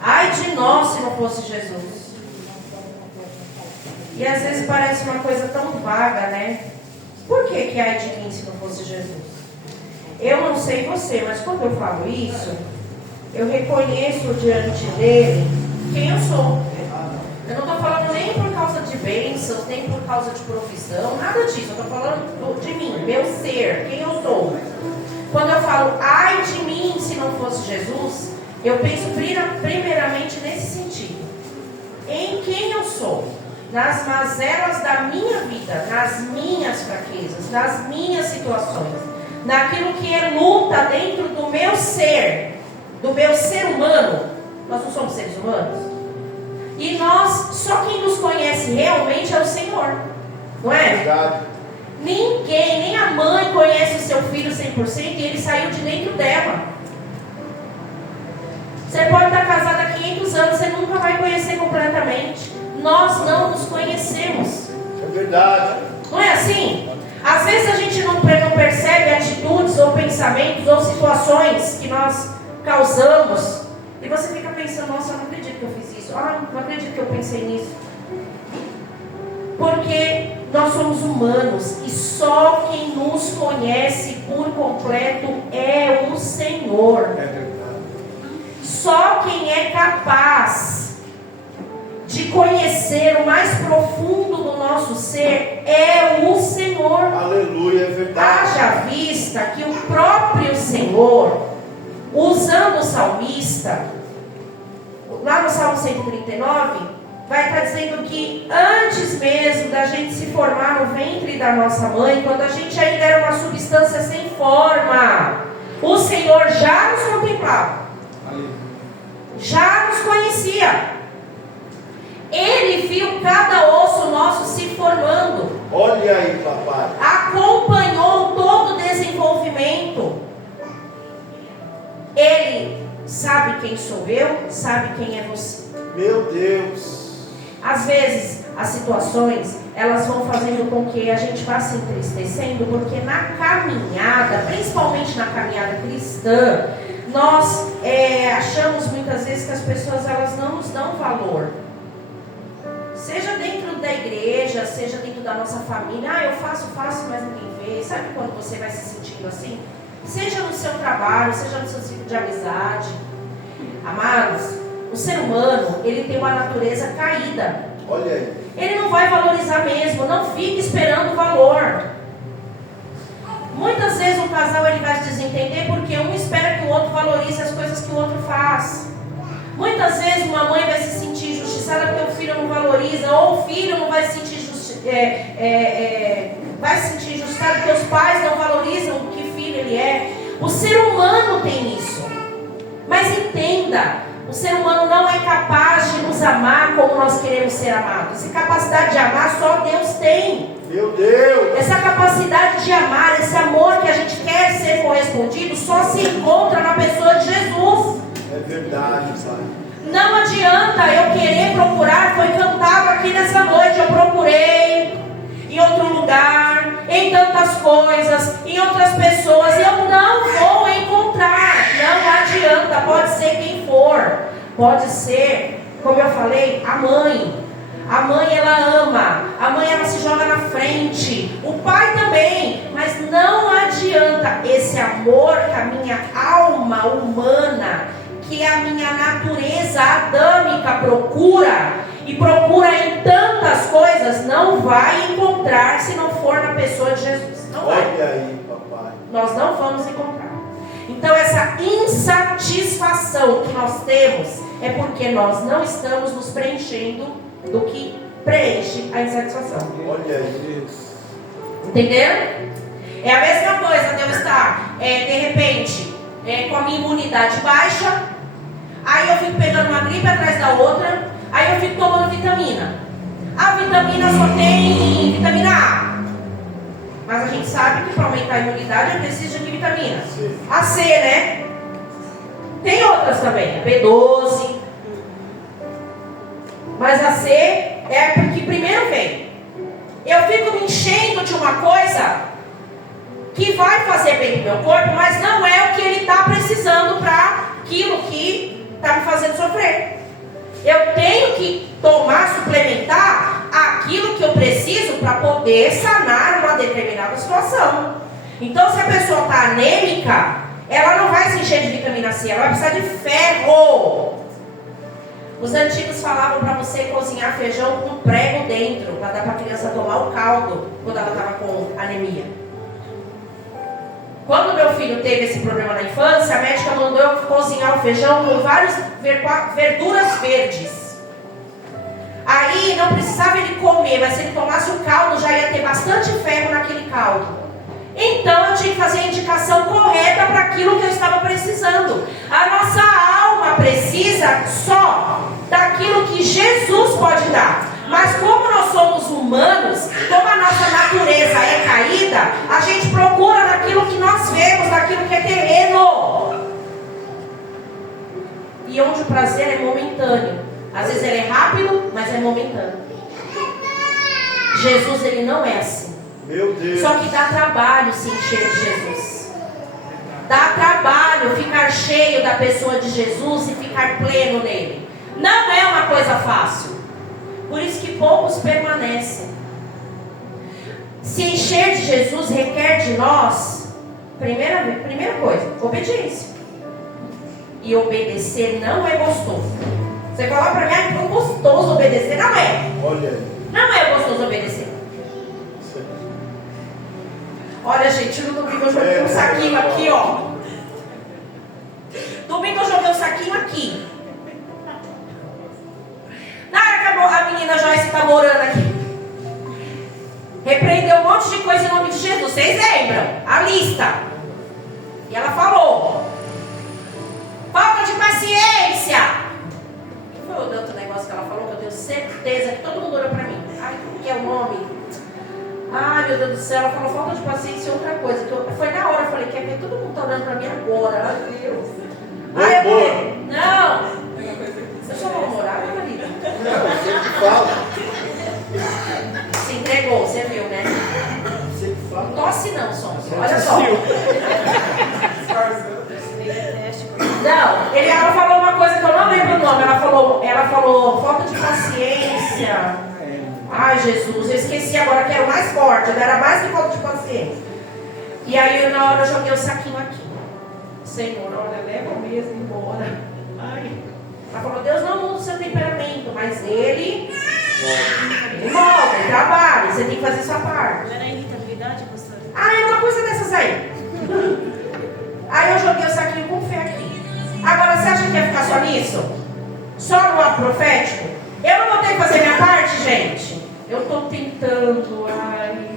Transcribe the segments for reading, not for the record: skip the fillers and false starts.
Ai de nós se não fosse Jesus. E às vezes parece uma coisa tão vaga, né? Por que ai de mim se não fosse Jesus? Eu não sei você, mas quando eu falo isso, eu reconheço diante dele quem eu sou. Eu não estou falando nem por causa de bênçãos, nem por causa de profissão, nada disso. Eu estou falando de mim, meu ser, quem eu sou. Quando eu falo, ai de mim se não fosse Jesus, eu penso primeiramente nesse sentido. Em quem eu sou, nas mazelas da minha vida, nas minhas fraquezas, nas minhas situações, naquilo que é luta dentro do meu ser humano. Nós não somos seres humanos? E só quem nos conhece realmente é o Senhor, não é? Verdade. Ninguém, nem a mãe conhece o seu filho 100% e ele saiu de dentro dela. Você pode estar casado há 500 anos, você nunca vai conhecer completamente. Nós não nos conhecemos. É verdade. Não é assim? Às vezes a gente não percebe atitudes ou pensamentos ou situações que nós causamos. E você fica pensando, nossa, eu não acredito que eu fiz isso. Não acredito que eu pensei nisso. Porque nós somos humanos e só quem nos conhece por completo é o Senhor. É verdade. Só quem é capaz de conhecer o mais profundo do nosso ser é o Senhor. Aleluia, é verdade. Haja vista que o próprio Senhor, usando o salmista, lá no Salmo 139, vai estar dizendo que antes mesmo da gente se formar no ventre da nossa mãe, quando a gente ainda era uma substância sem forma, o Senhor já nos contemplava, já nos conhecia. Ele viu cada osso nosso se formando. Olha aí, papai. Acompanhou todo o desenvolvimento. Ele sabe quem sou eu, sabe quem é você. Meu Deus. Às vezes, as situações, elas vão fazendo com que a gente vá se entristecendo, porque na caminhada, principalmente na caminhada cristã, nós achamos muitas vezes que as pessoas elas não nos dão valor. Seja dentro da igreja, seja dentro da nossa família. Eu faço, mas ninguém vê. Sabe quando você vai se sentindo assim? Seja no seu trabalho, seja no seu ciclo de amizade. Amados, o ser humano, ele tem uma natureza caída. Olha aí. Ele não vai valorizar mesmo, não fique esperando valor. Muitas vezes um casal ele vai se desentender porque um espera que o outro valorize as coisas que o outro faz. Muitas vezes uma mãe vai se sentir injustiçada porque o filho não valoriza, ou o filho não vai se sentir vai se sentir injustiçado porque os pais não valorizam o que filho ele é. O ser humano tem isso. Mas entenda, o ser humano não é capaz de nos amar como nós queremos ser amados. Essa capacidade de amar só Deus tem. Meu Deus. Essa capacidade de amar, esse amor que a gente quer ser correspondido, só se encontra na pessoa de Jesus. É verdade, Pai. Não adianta eu querer procurar, foi cantado aqui nessa noite, eu procurei em outro lugar, em tantas coisas, em outras pessoas, eu não vou encontrar. Não adianta, pode ser quem for, pode ser, como eu falei, a mãe. A mãe ela ama, a mãe ela se joga na frente, o pai também, mas não adianta esse amor que a minha alma humana, que a minha natureza adâmica procura, e procura em tantas coisas, não vai encontrar se não for na pessoa de Jesus. Não vai. Olha aí, papai. Nós não vamos encontrar. Então essa insatisfação que nós temos é porque nós não estamos nos preenchendo do que preenche a insatisfação. Olha aí. Entenderam? É a mesma coisa de eu estar, de repente, com a minha imunidade baixa, aí eu fico pegando uma gripe atrás da outra, aí eu fico tomando vitamina. A vitamina só tem vitamina A. Mas a gente sabe que para aumentar a imunidade eu preciso de vitamina. Sim. A C, né? Tem outras também, a B12. Mas a C é a que primeiro vem. Eu fico me enchendo de uma coisa que vai fazer bem pro meu corpo, mas não é o que ele está precisando para aquilo que está me fazendo sofrer. que suplementar aquilo que eu preciso para poder sanar uma determinada situação. Então, se a pessoa está anêmica, ela não vai se encher de vitamina C, ela vai precisar de ferro. Os antigos falavam para você cozinhar feijão com prego dentro, para dar para a criança tomar o caldo quando ela estava com anemia. Quando meu filho teve esse problema na infância, a médica mandou eu cozinhar o feijão com várias verduras verdes. Aí não precisava ele comer, mas se ele tomasse o caldo já ia ter bastante ferro naquele caldo. Então eu tinha que fazer a indicação correta para aquilo que eu estava precisando. A nossa alma precisa só daquilo que Jesus pode dar. Mas como nós somos humanos, como a nossa natureza é caída, a gente procura naquilo que nós vemos, naquilo que é terreno. E onde o prazer é momentâneo. Às vezes ele é rápido, mas é momentâneo. Jesus, ele não é assim. Meu Deus. Só que dá trabalho se encher de Jesus. Dá trabalho ficar cheio da pessoa de Jesus e ficar pleno nele. Não é uma coisa fácil. Por isso que poucos permanecem. Se encher de Jesus requer de nós, primeira coisa, obediência. E obedecer não é gostoso. Você fala para mim, é tão gostoso obedecer. Não é. Olha aí. Não é gostoso obedecer. Olha, gente, no domingo eu joguei um saquinho aqui, ó. Domingo eu joguei um saquinho aqui. Na hora que a menina Joyce tá morando aqui, repreendeu um monte de coisa em nome de Jesus. Vocês lembram? A lista. E ela falou: falta de paciência. Foi o outro negócio que ela falou, que eu tenho certeza que todo mundo olhou pra mim. Ai, como que é o nome? Ai, meu Deus do céu. Ela falou falta de paciência e outra coisa. Foi na hora, eu falei, quer ver? Todo mundo tá olhando pra mim agora. Ai, Deus. Aí eu falei, não. Você só vai morar, minha vida? Não, você que fala. Se entregou, você viu, né? Você que fala. Tosse não, Sonso. Olha só. Não, ela falou uma coisa que eu não lembro o nome. Ela falou falta de paciência. Ai, Jesus, eu esqueci agora que era o mais forte. Era mais que falta de paciência. E aí na hora eu joguei o saquinho aqui. Senhor, olha, leva mesmo embora. Ai. Ela falou, Deus não muda o seu temperamento, mas Ele molda, Ele trabalha, você tem que fazer sua parte. Não era irritabilidade, pastor? Ah, é uma coisa dessas aí. Aí eu joguei o saquinho com fé aqui. Agora, você acha que ia ficar só nisso? Só no ato profético? Eu não vou ter que fazer minha parte, gente? Eu estou tentando, ai.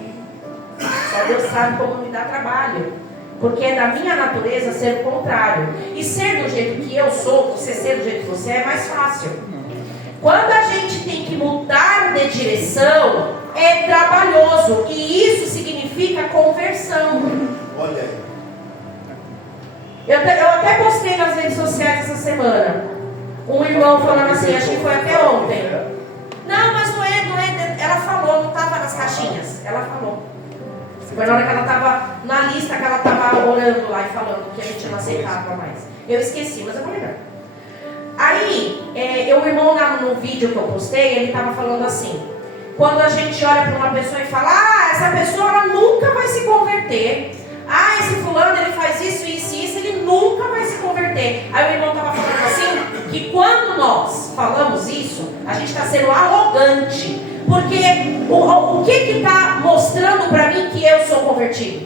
Só Deus sabe como me dá trabalho. Porque é da minha natureza ser o contrário. E ser do jeito que eu sou, você ser do jeito que você é mais fácil. Quando a gente tem que mudar de direção, é trabalhoso. E isso significa conversão. Olha aí. Eu até postei nas redes sociais essa semana. Um irmão falando assim, acho que foi até ontem. Não, mas não é. Ela falou, não estava nas caixinhas. Ela falou. Foi na hora que ela estava na lista, que ela estava orando lá e falando que a gente não aceitava mais. Eu esqueci, mas eu vou lembrar. Aí, o irmão no vídeo que eu postei, ele estava falando assim: quando a gente olha para uma pessoa e fala, essa pessoa ela nunca vai se converter. Esse fulano ele faz isso, ele nunca vai se converter. Aí o irmão estava falando assim, que quando nós falamos isso, a gente está sendo arrogante. Porque o que está mostrando para mim que eu sou convertido?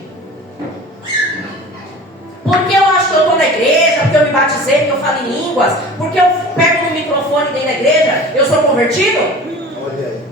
Porque eu acho que eu estou na igreja, porque eu me batizei, porque eu falo em línguas, porque eu pego no microfone dentro da igreja, eu sou convertido? Olha aí.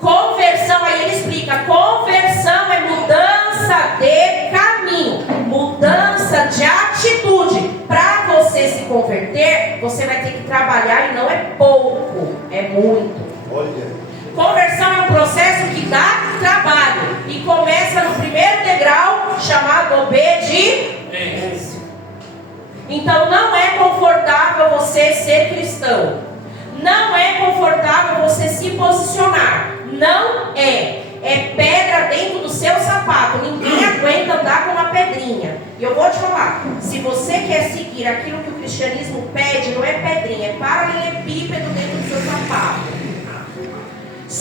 Conversão, aí ele explica, conversão é mudança de caminho, mudança de atitude. Para você se converter, você vai ter que trabalhar e não é pouco, é muito. Olha aí. Conversão é um processo que dá trabalho e começa no primeiro degrau, chamado obediência. Então não é confortável você ser cristão. Não é confortável você se posicionar. Não é. É pedra dentro do seu sapato. Ninguém aguenta andar com uma pedrinha. E eu vou te falar, se você quer seguir aquilo que o cristianismo pede, não é pedrinha, é paralelepípedo.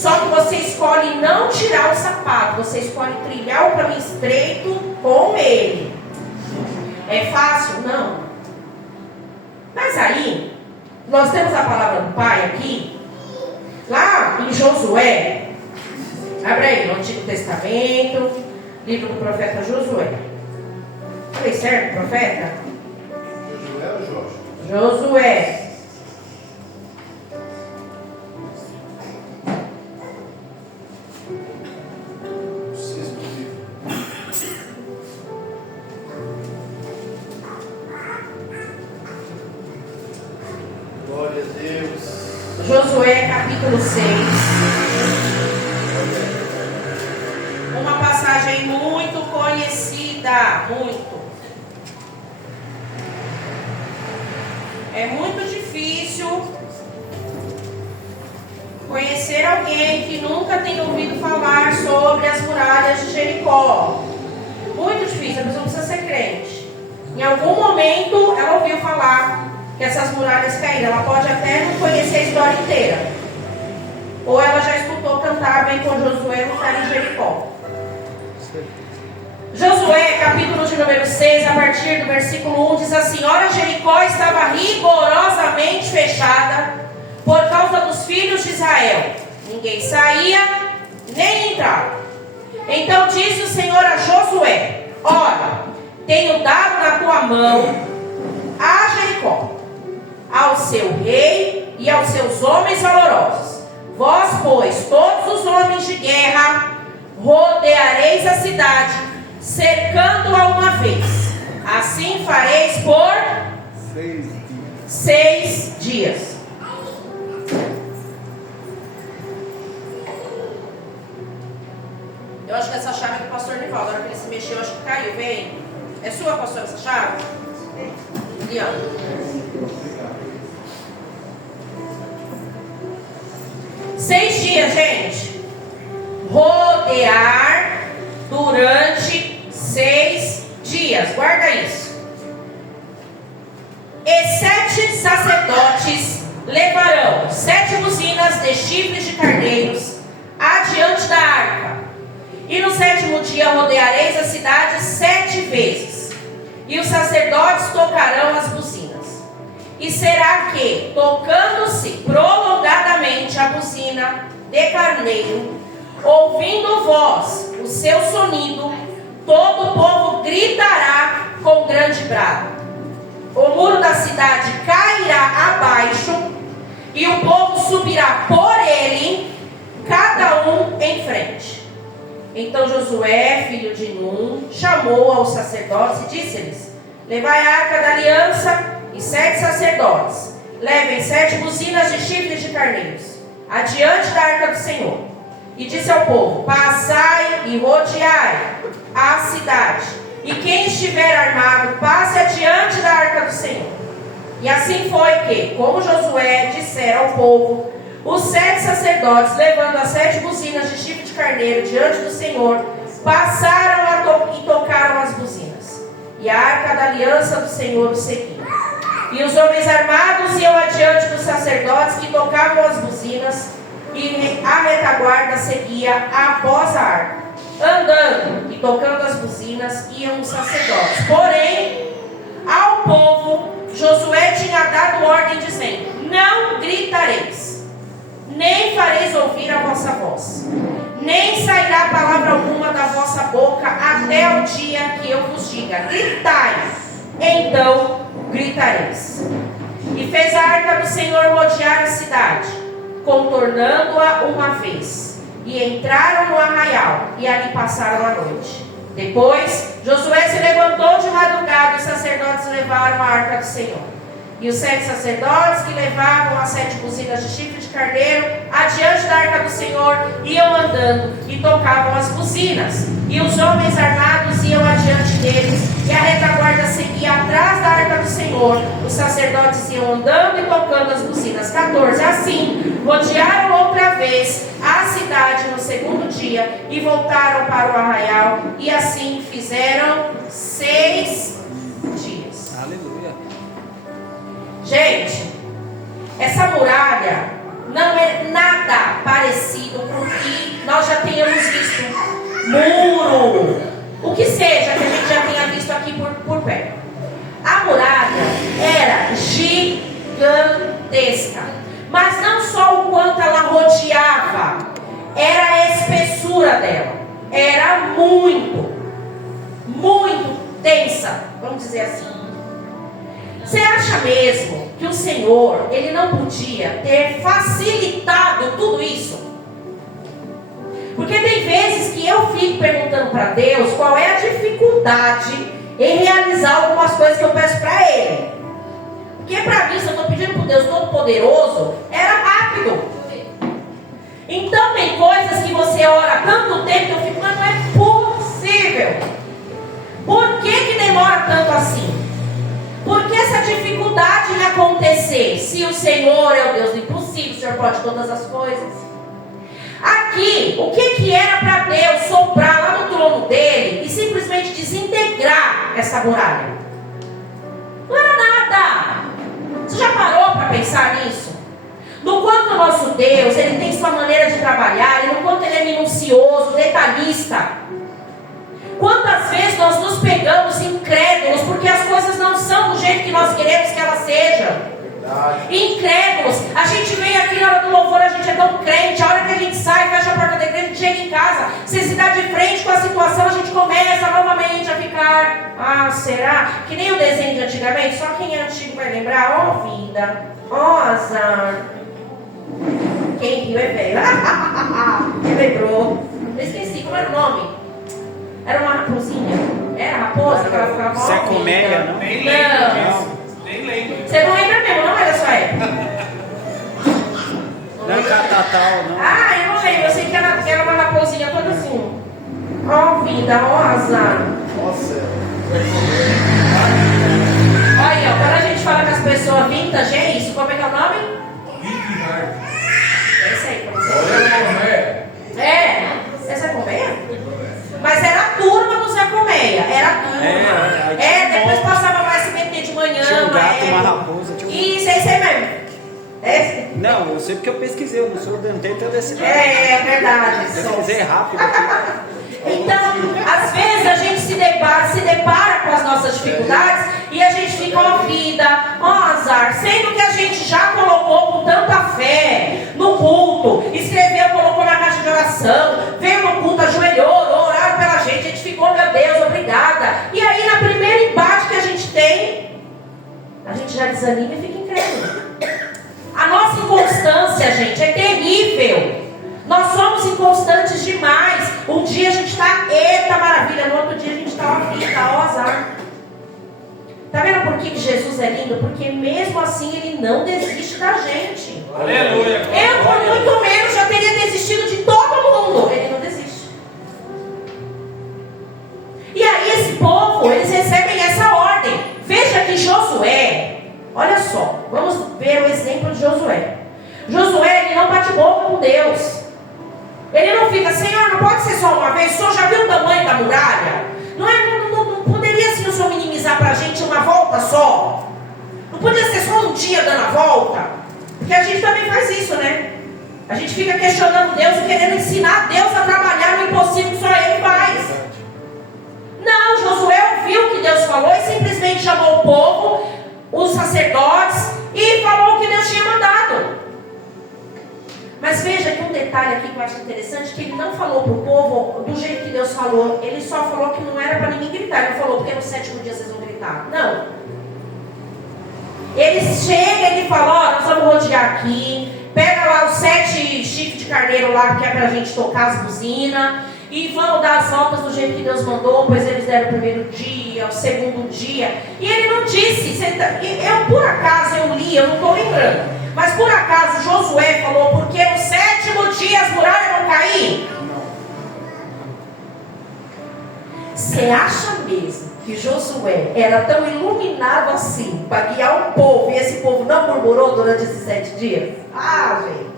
Só que você escolhe não tirar o sapato, você escolhe trilhar o caminho estreito com ele. É fácil? Não. Mas aí, nós temos a palavra do Pai aqui, lá em Josué. Abre aí, no Antigo Testamento, livro do profeta Josué. Falei certo, profeta? Josué ou Jorge? Josué. Glória a Deus. Josué capítulo 6. Uma passagem muito conhecida, muito. É muito difícil conhecer alguém que nunca tenha ouvido falar sobre as muralhas de Jericó. Muito difícil, a pessoa precisa ser crente. Em algum momento ela ouviu falar que essas muralhas caíram. Ela pode até não conhecer a história inteira. Ou ela já escutou cantar bem com Josué lutar em Jericó. Josué, capítulo de número 6, a partir do versículo 1, diz assim: Ora, Jericó estava rigorosamente fechada por causa dos filhos de Israel. Ninguém saía, nem entrava. Então disse o Senhor a Josué: Ora, tenho dado na tua mão a Jericó, ao seu rei e aos seus homens valorosos. Vós, pois, todos os homens de guerra, rodeareis a cidade, cercando-a uma vez. Assim fareis por 6 dias. Eu acho que essa chave é do pastor Nivaldo. Na hora que ele se mexeu, eu acho que caiu. Vem. É sua, pastor, essa chave? Liana. 6 dias, gente. Rodear durante 6 dias. Guarda isso. E 7 sacerdotes levarão 7 buzinas de chifres de carneiros adiante da arca. E no 7º dia rodeareis a cidade 7 vezes. E os sacerdotes tocarão as buzinas. E será que, tocando-se prolongadamente a buzina de carneiro, ouvindo voz o seu sonido, todo o povo gritará com grande brado. O muro da cidade cairá abaixo, e o povo subirá por ele, cada um em frente. Então Josué, filho de Nun, chamou aos sacerdotes e disse-lhes: Levai a arca da aliança e 7 sacerdotes. Levem 7 buzinas de chifres de carneiros adiante da arca do Senhor. E disse ao povo: Passai e rodeai a cidade, e quem estiver armado passe adiante da arca do Senhor. E assim foi que, como Josué dissera ao povo, os 7 sacerdotes, levando as 7 buzinas de chifre de carneiro diante do Senhor, passaram e tocaram as buzinas. E a arca da aliança do Senhor os seguia. E os homens armados iam adiante dos sacerdotes que tocavam as buzinas, e a retaguarda seguia após a arca. Andando e tocando as buzinas iam os sacerdotes. Porém, ao povo, Josué tinha dado ordem dizendo: Não gritareis, nem fareis ouvir a vossa voz, nem sairá palavra alguma da vossa boca até o dia que eu vos diga: gritai, então gritareis. E fez a arca do Senhor rodear a cidade, contornando-a uma vez, e entraram no arraial, e ali passaram a noite. Depois, Josué se levantou de madrugada, e os sacerdotes levaram a arca do Senhor. E os 7 sacerdotes que levavam as 7 buzinas de chifre de carneiro adiante da arca do Senhor iam andando e tocavam as buzinas. E os homens armados iam adiante deles, e a retaguarda seguia atrás da arca do Senhor. Os sacerdotes iam andando e tocando as buzinas. 14. Assim, rodearam outra vez a cidade no 2º dia e voltaram para o arraial. E assim fizeram 6 dias. Aleluia. Gente, essa muralha não é nada parecido com o que nós já tenhamos visto. Muro, o que seja que a gente já tenha visto aqui por perto. A muralha era gigantesca, mas não só o quanto ela rodeava, era a espessura dela, era muito densa, vamos dizer assim. Você acha mesmo que o Senhor, Ele não podia ter facilitado tudo isso? Porque tem vezes que eu fico perguntando para Deus qual é a dificuldade em realizar algumas coisas que eu peço para Ele. Porque para mim, se eu estou pedindo para o Deus Todo-Poderoso, era rápido. Então tem coisas que você ora tanto tempo que eu fico, mas não é possível. Por que demora tanto assim? Por que essa dificuldade em acontecer? Se o Senhor é o Deus do impossível, o Senhor pode todas as coisas. Aqui, o que era para Deus soprar lá no trono dele e simplesmente desintegrar essa muralha? Não era nada. Você já parou para pensar nisso? No quanto o nosso Deus, Ele tem sua maneira de trabalhar, e no quanto Ele é minucioso, detalhista. Quantas vezes nós nos pegamos incrédulos porque as coisas não são do jeito que nós queremos que elas sejam. Incrédulos. A gente vem aqui na hora do louvor, a gente é tão crente. A hora que a gente sai, fecha a porta da igreja, a gente chega em casa, se se dá de frente com a situação, a gente começa novamente a ficar: ah, será? Que nem o desenho de antigamente. Só quem é antigo vai lembrar. Ó vida, ó azar. Quem riu é velho. Quem lembrou? Eu esqueci, como era o nome? Era uma raposinha? Era raposa que ela ficava mal? Você é colmeia, não? Nem lembro. Nem lembro. Você não lembra mesmo, não é da sua época? Não é catatal, não. Ah, eu não lembro. Eu sei que era uma raposinha toda assim. Ó vida, ó azar. Nossa. Olha, quando a gente fala com as pessoas vintage, é isso. Como é que é o nome? É isso aí. É. Essa é colmeia? Mas era a turma do Zé Colmeia. Era a turma. Depois passava mais SBT de manhã. Tinha um gato, uma raposa. Isso, é isso aí mesmo. Não, eu sei porque eu pesquisei, eu não tenho todo esse dado. É verdade. Pesquisei rápido aqui. Então, às vezes a gente se depara com as nossas dificuldades e a gente fica, ó vida, ó azar, sendo que a gente já colocou com tanta fé no culto, escreveu, colocou na caixa de oração, veio no culto, ajoelhou, oraram pela gente, a gente ficou, meu Deus, obrigada. E aí na primeira embate que a gente tem, a gente já desanima e fica incrédulo. A nossa inconstância, gente, é terrível. Nós somos inconstantes demais. Um dia a gente está, eita maravilha, no outro dia a gente está, ó vida, ó azar. Tá vendo por que Jesus é lindo? Porque mesmo assim Ele não desiste da gente. Aleluia. Eu, por muito menos, já teria desistido de todo mundo. Ele não desiste. E aí esse povo, eles recebem essa ordem. Veja que Josué, olha só, vamos ver o exemplo de Josué. Josué, ele não bate boca com Deus. Ele não fica: Senhor, não pode ser só uma vez? O Senhor já viu o tamanho da muralha? Não poderia assim o Senhor minimizar para a gente uma volta só? Não podia ser só um dia dando a volta? Porque a gente também faz isso, né? A gente fica questionando Deus e querendo ensinar Deus a trabalhar no impossível que só Ele faz. Não, Josué ouviu o que Deus falou e simplesmente chamou o povo, os sacerdotes, e falou o que Deus tinha mandado. Mas veja que um detalhe aqui que eu acho interessante, que ele não falou para o povo do jeito que Deus falou. Ele só falou que não era para ninguém gritar. Ele não falou porque no 7º dia vocês vão gritar. Não. Ele chega e ele fala: ó, nós vamos rodear aqui. Pega lá os 7 chifres de carneiro lá, que é para a gente tocar as buzinas. E vamos dar as voltas do jeito que Deus mandou. Pois eles deram o primeiro dia, o segundo dia. E ele não disse. Por acaso eu li, eu não estou lembrando. Mas por acaso Josué falou: porque no 7º dia as muralhas vão cair? Você acha mesmo que Josué era tão iluminado assim para guiar um povo e esse povo não murmurou durante esses 7 dias? Ah, gente.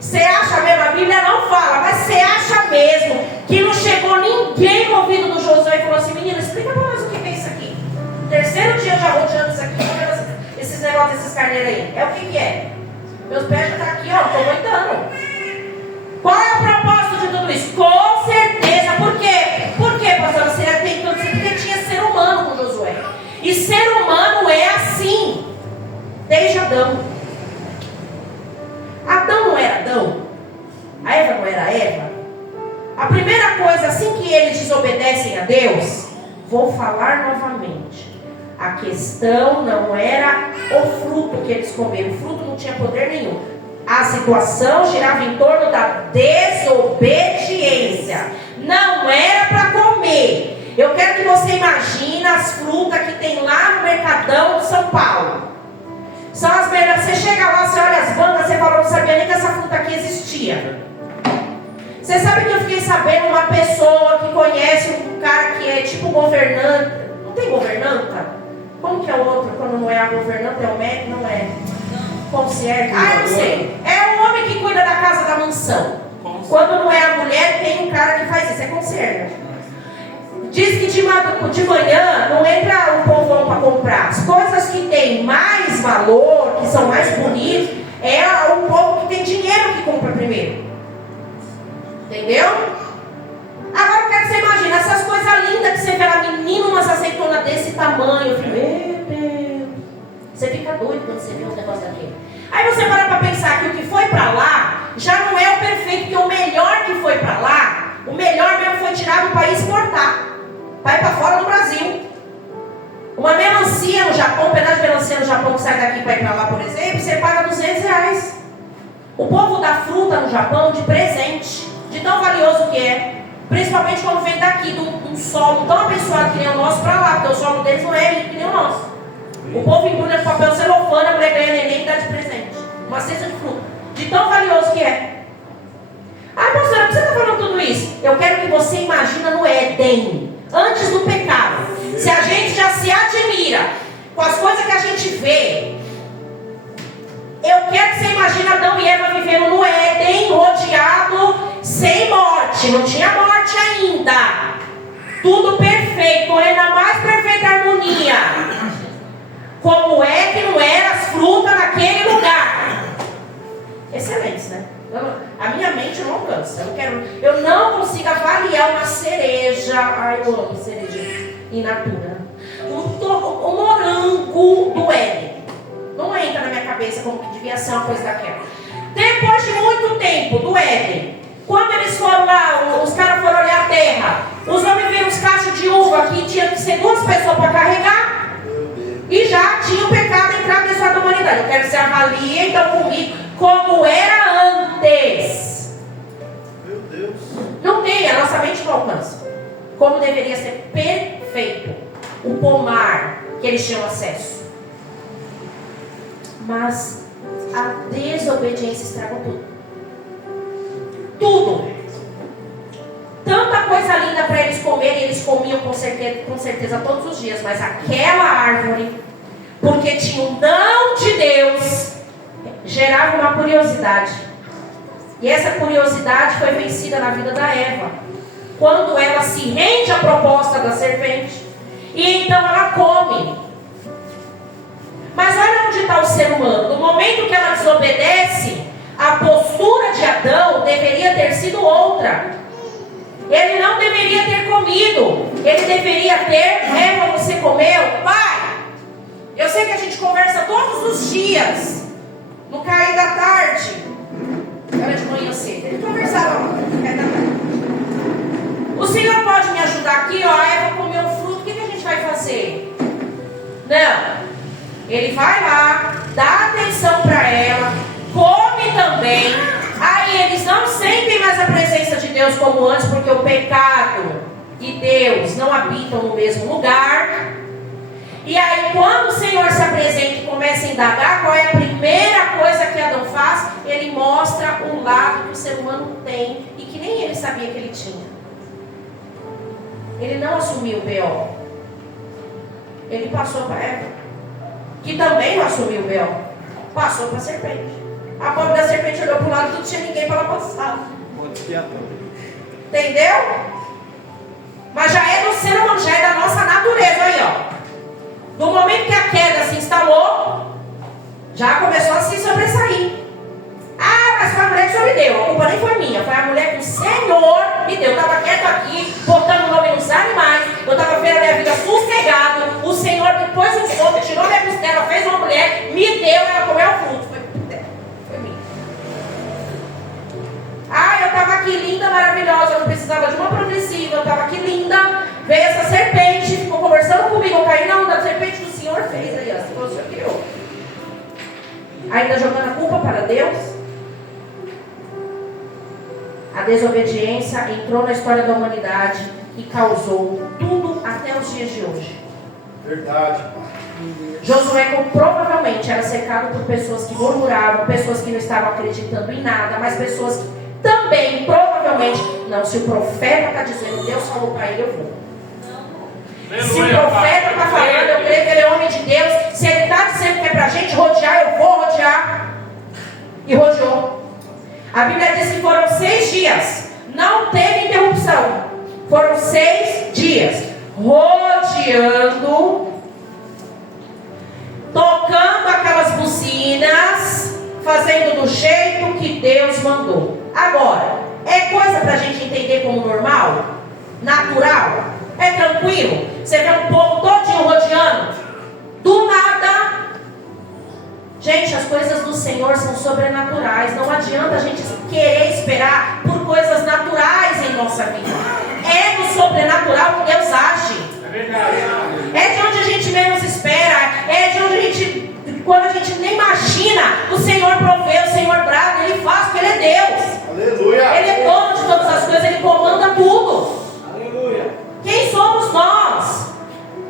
Você acha mesmo? A Bíblia não fala, mas você acha mesmo que não chegou ninguém no ouvido do Josué e falou assim: menina, explica para nós o que é isso aqui. No 3º dia já rodeando isso aqui, esses negócios desses carneiros aí. É o que é? Meus pés já estão aqui, ó, estou aguentando. Qual é o propósito de tudo isso? Com certeza. Por quê? Por quê, pastora? Você tem tudo isso porque tinha ser humano com Josué. E ser humano é assim. Desde Adão. Adão não era Adão? A Eva não era Eva? A primeira coisa, assim que eles desobedecem a Deus, vou falar novamente. A questão não era o fruto que eles comeram. O fruto não tinha poder nenhum. A situação girava em torno da desobediência. Não era para comer. Eu quero que você imagine as frutas que tem lá no Mercadão de São Paulo. São as melhores. Você chega lá, você olha as bancas, você fala, não sabia nem que essa fruta aqui existia. Você sabe que eu fiquei sabendo uma pessoa que conhece um cara que é tipo governante. Não tem governanta? Como que é o outro? Quando não é a governanta, é o médico? Não é. Concierge? Eu não sei. É o homem que cuida da casa da mansão. Quando não é a mulher, tem um cara que faz isso. É concierge. Diz que de manhã não entra o povão para comprar. As coisas que têm mais valor, que são mais bonitas, é o povo que tem dinheiro que compra primeiro. Entendeu? Agora eu quero que você imagine essas coisas lindas que você vê lá, menino, umas azeitonas desse tamanho. Meu Deus. Você fica doido quando você vê um negócio daquele. Aí você para pensar que o que foi para lá já não é o perfeito, porque o melhor que foi para lá, o melhor mesmo foi tirado para exportar. Para ir para fora do Brasil. Uma melancia no Japão, um pedaço de melancia no Japão que sai daqui para ir para lá, por exemplo, você paga R$200. O povo dá fruta no Japão de presente, de tão valioso que é. Principalmente quando vem daqui, de um solo tão abençoado que nem o nosso para lá, porque o solo deles não é rico que nem o nosso. O povo embrulha de papel celofane, a mulher ganha neném e dá de presente. Uma cesta de fruta, de tão valioso que é. Ah, pastora, por que você está falando tudo isso? Eu quero que você imagine no Éden, antes do pecado. Se a gente já se admira com as coisas que a gente vê, eu quero que você imagine Adão e Eva vivendo no Éden, rodeado, sem morte. Não tinha morte ainda. Tudo perfeito, na mais perfeita harmonia. Como é que não eram as frutas naquele lugar? Excelentes, né? A minha mente não alcança. Eu não consigo avaliar uma cereja. Ai, eu amo cereja in natura. Um morango do Éden. Não entra na minha cabeça como que devia ser uma coisa daquela. Depois de muito tempo do Éden, quando eles foram lá, os caras foram olhar a terra, os homens viram os cachos de uva que tinha que ser 2 pessoas para carregar. E já tinha o pecado entrado na história da humanidade. Eu quero que você avalie então comigo como era antes. Meu Deus. Não tem, a nossa mente não alcança. Como deveria ser perfeito o pomar que eles tinham acesso. Mas a desobediência estragou tudo. Tudo. Tanta coisa linda para eles comerem, eles comiam com certeza todos os dias, mas aquela árvore, porque tinha um não de Deus, gerava uma curiosidade. E essa curiosidade foi vencida na vida da Eva, quando ela se rende à proposta da serpente, e então ela come. Mas olha onde está o ser humano. No momento que ela desobedece, a postura de Adão deveria ter sido outra. Ele não deveria ter comido. Ele deveria ter. Eva, você comeu? Pai, eu sei que a gente conversa todos os dias. No cair da tarde. Era de manhã cedo. Ele conversava no cair da tarde. O senhor pode me ajudar aqui? Ó, a Eva comeu o fruto. O que a gente vai fazer? Não. Ele vai lá, dá atenção para ela, come também. Aí eles não sentem mais a presença de Deus como antes, porque o pecado e Deus não habitam no mesmo lugar. E aí quando o Senhor se apresenta e começa a indagar, qual é a primeira coisa que Adão faz? Ele mostra um lado que o ser humano tem e que nem ele sabia que ele tinha. Ele não assumiu o B.O. Ele passou para Eva, que também não assumiu o B.O. Passou para a serpente. A pobre da serpente olhou para o lado e não tinha ninguém para ela passar. Entendeu? Mas já é do ser humano, já é da nossa natureza aí, ó. No momento que a queda se instalou, já começou a se sobressair. mas foi a mulher que o Senhor me deu. A culpa nem foi minha, foi a mulher que o Senhor me deu. Eu estava quieto aqui, botando o nome nos animais. Eu estava vendo a minha vida sossegado. O Senhor depois um fogo, tirou minha costela, fez uma mulher, me deu, ela comeu o fruto. Foi minha. Ah, eu estava aqui linda, maravilhosa, eu não precisava de uma progressiva, eu estava aqui linda. Veio essa serpente, ficou conversando comigo, eu caí na onda da serpente que o Senhor fez aí, assim, o Senhor criou. Ainda jogando a culpa para Deus? A desobediência entrou na história da humanidade e causou tudo até os dias de hoje. Verdade, pai. Josué provavelmente era cercado por pessoas que murmuravam, pessoas que não estavam acreditando em nada, mas pessoas que também, provavelmente, não, se o profeta está dizendo, Deus falou para ele, eu vou. Se o profeta está falando, eu creio que ele é homem de Deus. Se ele está dizendo que é para a gente rodear, eu vou rodear. E rodeou. A Bíblia diz que foram 6 dias. Não teve interrupção. Foram 6 dias. Rodeando. Tocando aquelas buzinas. Fazendo do jeito que Deus mandou. Agora, é coisa para a gente entender como normal? Natural? É tranquilo? Você vê um povo todinho rodeando? Do nada. Gente, as coisas do Senhor são sobrenaturais. Não adianta a gente querer esperar por coisas naturais em nossa vida. É do sobrenatural que Deus age. É verdade. É de onde a gente menos espera. É de onde a gente, quando a gente nem imagina, o Senhor provê, o Senhor brada, Ele faz porque Ele é Deus. Aleluia. Ele é dono de todas as coisas, Ele comanda tudo. Aleluia. Quem somos nós?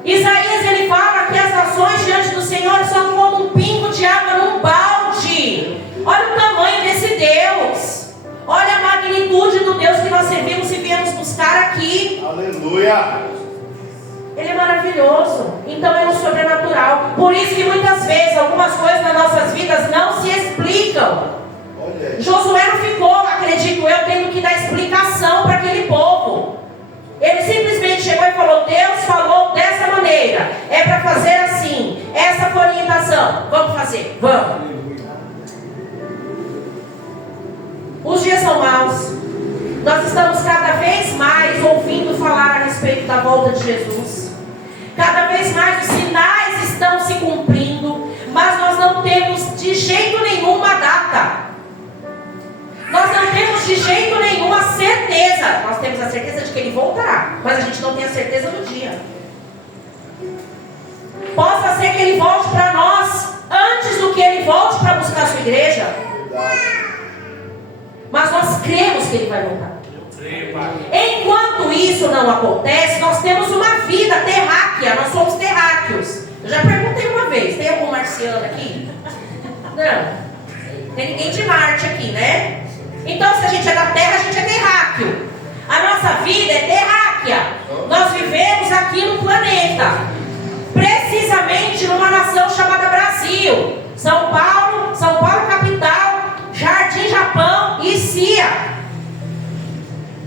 Isaías ele fala que as nações diante do Senhor são como um pingo de água num balde. Olha o tamanho desse Deus. Olha a magnitude do Deus que nós servimos e viemos buscar aqui. Aleluia. Ele é maravilhoso. Então é um sobrenatural. Por isso que muitas vezes algumas coisas nas nossas vidas não se explicam. Olha aí. Josué não ficou, acredito eu, tendo que dar explicação para aquele povo. Ele simplesmente chegou e falou, Deus falou dessa maneira, é para fazer assim, essa foi a orientação, vamos fazer, vamos. Os dias são maus, nós estamos cada vez mais ouvindo falar a respeito da volta de Jesus, cada vez mais os sinais estão se cumprindo, mas nós não temos de jeito nenhum uma data. Nós não temos de jeito nenhum a certeza. Nós temos a certeza de que Ele voltará, mas a gente não tem a certeza do dia. Possa ser que Ele volte para nós antes do que Ele volte para buscar a sua igreja. Mas nós cremos que Ele vai voltar. Enquanto isso não acontece, nós temos uma vida terráquea. Nós somos terráqueos. Eu já perguntei uma vez, tem algum marciano aqui? Não. Tem ninguém de Marte aqui, né? Então, se a gente é da Terra, a gente é terráqueo. A nossa vida é terráquea. Nós vivemos aqui no planeta, precisamente numa nação chamada Brasil. São Paulo capital, Jardim, Japão e Cia.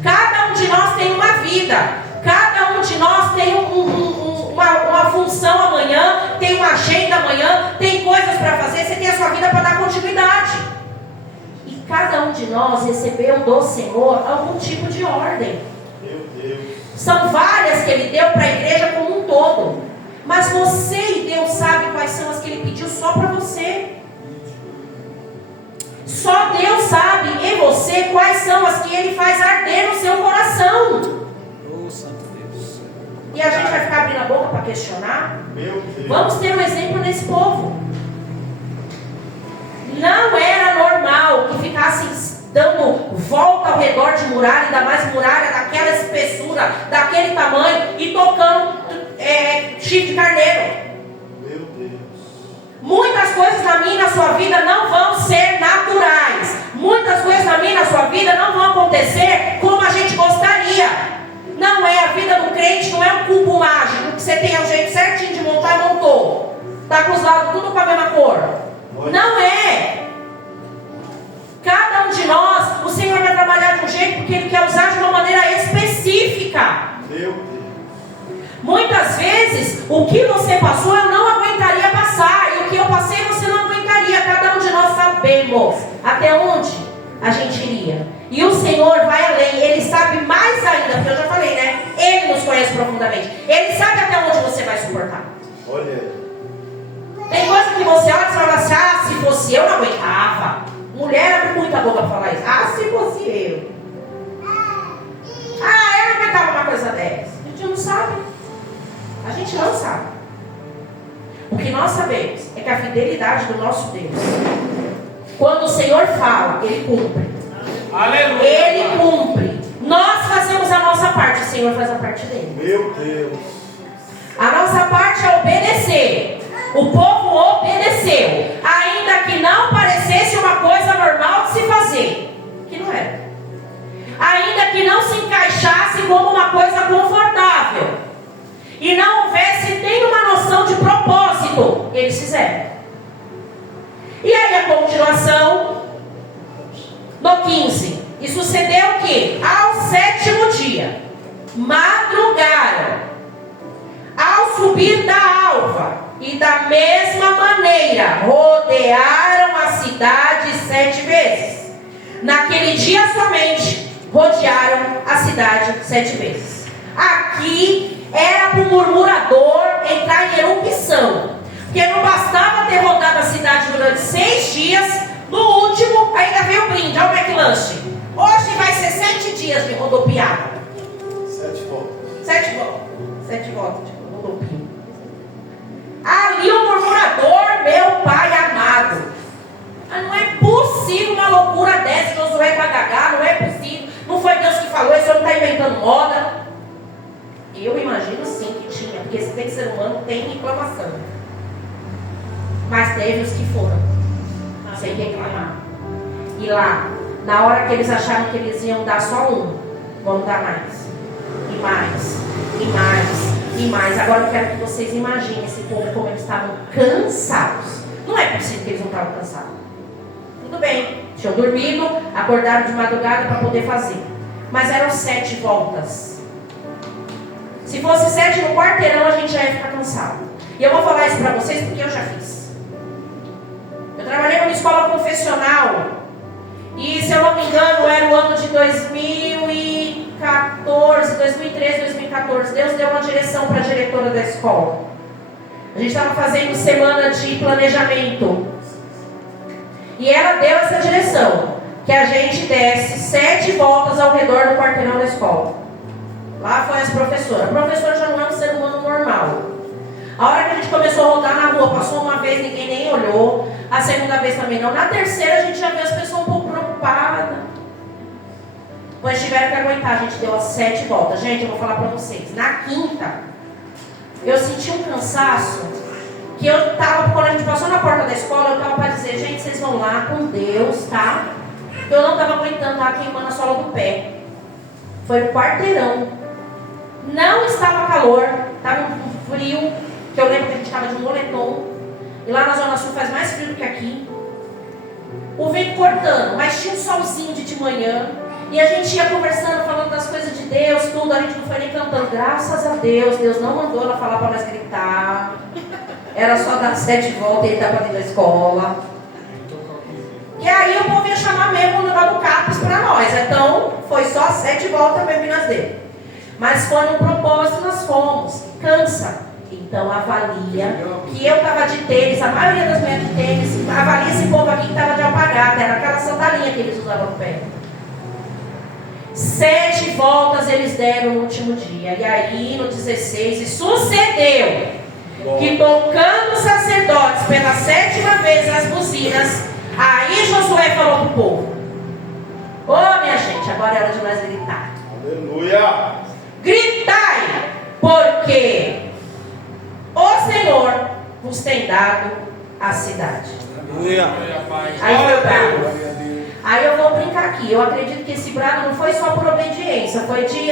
Cada um de nós tem uma vida. Cada um de nós tem uma função amanhã, tem uma agenda amanhã, tem coisas para fazer. Você tem a sua vida para dar continuidade. Cada um de nós recebeu do Senhor algum tipo de ordem. Meu Deus. São várias que Ele deu para a igreja como um todo. Mas você e Deus sabe quais são as que Ele pediu só para você. Só Deus sabe em você quais são as que Ele faz arder no seu coração. Oh, santo Deus. E a gente vai ficar abrindo a boca para questionar? Meu Deus. Vamos ter um exemplo nesse povo. Não era normal que ficassem dando volta ao redor de muralha, ainda mais muralha daquela espessura, daquele tamanho, e tocando chifre de carneiro. Meu Deus. Muitas coisas na minha e na sua vida não vão ser naturais. Muitas coisas na minha e na sua vida não vão acontecer como a gente gostaria. Não é a vida do crente, não é um cubo mágico que você tem o jeito certinho de montar e montou. Está com os lados tudo com a mesma cor. Não é. Cada um de nós, o Senhor vai trabalhar de um jeito porque Ele quer usar de uma maneira específica. Meu Deus. Muitas vezes, o que você passou eu não aguentaria passar, e o que eu passei você não aguentaria. Cada um de nós sabemos até onde a gente iria. E o Senhor vai além, Ele sabe mais ainda, porque eu já falei, né? Ele nos conhece profundamente. Ele sabe até onde você vai suportar. Olha aí. Tem coisa que você olha e fala assim, ah, se fosse eu, não aguentava. Mulher abre muita boca para falar isso. Ah, se fosse eu. Ah, eu não aguentava uma coisa dessa. A gente não sabe. A gente não sabe. O que nós sabemos é que a fidelidade do nosso Deus, quando o Senhor fala, Ele cumpre. Aleluia. Ele cumpre. Nós fazemos a nossa parte, o Senhor faz a parte dele. Meu Deus. A nossa parte é obedecer. O povo obedeceu, ainda que não parecesse uma coisa normal de se fazer, que não era. Ainda que não se encaixasse como uma coisa confortável, e não houvesse nenhuma noção de propósito, eles fizeram. E aí a continuação, no 15, e sucedeu que, ao 7º dia, madrugaram, ao subir da alva, e da mesma maneira rodearam a cidade 7 vezes. Naquele dia somente rodearam a cidade 7 vezes. Aqui era para o murmurador entrar em erupção, porque não bastava ter rodado a cidade durante 6 dias. No último ainda veio o brinde. Olha o McLanche. Hoje vai ser 7 dias de rodopiada. 7 voltas. 7 voltas. 7 voltas de rodopia. Ali o murmurador, meu pai amado. Mas não é possível uma loucura dessa, Josué para gagar, não é possível. Não foi Deus que falou, esse homem está inventando moda. Eu imagino sim que tinha, porque se tem ser humano, tem reclamação. Mas teve os que foram, sem reclamar. E lá, na hora que eles acharam que eles iam dar só um, vamos dar mais. E mais, e mais. E mais, agora eu quero que vocês imaginem esse povo como eles estavam cansados. Não é possível que eles não estavam cansados. Tudo bem, tinham dormido, acordaram de madrugada para poder fazer. Mas eram 7 voltas. Se fosse 7 no quarteirão, a gente já ia ficar cansado. E eu vou falar isso para vocês porque eu já fiz. Eu trabalhei numa escola confessional. E se eu não me engano, era o ano de 2014, 2013, 2014. Deus deu uma direção para a diretora da escola. A gente estava fazendo semana de planejamento. E ela deu essa direção, que a gente desse 7 voltas ao redor do quarteirão da escola. Lá foi as professoras. A professora já não é um ser humano normal. A hora que a gente começou a rodar na rua, passou uma vez, ninguém nem olhou. A segunda vez também não. Na terceira a gente já viu as pessoas um pouco preocupadas. Pois tiveram que aguentar, a gente deu as 7 voltas. Gente, eu vou falar para vocês. Na quinta, eu senti um cansaço, que eu estava, quando a gente passou na porta da escola, eu estava para dizer, gente, vocês vão lá com Deus, tá? Eu não estava aguentando lá queimando a sola do pé. Foi no quarteirão. Não estava calor, estava um frio, que eu lembro que a gente estava de moletom. E lá na Zona Sul faz mais frio do que aqui. O vento cortando, mas tinha um solzinho de manhã. E a gente ia conversando, falando das coisas de Deus, tudo. A gente não foi nem cantando, graças a Deus. Deus não mandou ela falar para nós gritar. Era só dar 7 voltas e ele estava dentro da escola. E aí o povo ia chamar mesmo o negócio do CAPES para nós. Então foi só 7 voltas bebidas dele. Mas foi no propósito, nós fomos. Cansa. Então avalia. Que eu estava de tênis, a maioria das mulheres de tênis. Avalia esse povo aqui que estava de alpargata. Era aquela sandalinha que eles usavam no pé. 7 voltas eles deram no último dia. E aí no 16, e sucedeu que tocando os sacerdotes pela 7ª vez as buzinas, aí Josué falou para o povo: ô minha gente, agora é hora de nós gritar. Aleluia. Gritai, porque o Senhor vos tem dado a cidade. Aleluia. Aí foi bravo. Aí eu vou brincar aqui. Eu acredito que esse brado não foi só por obediência, foi de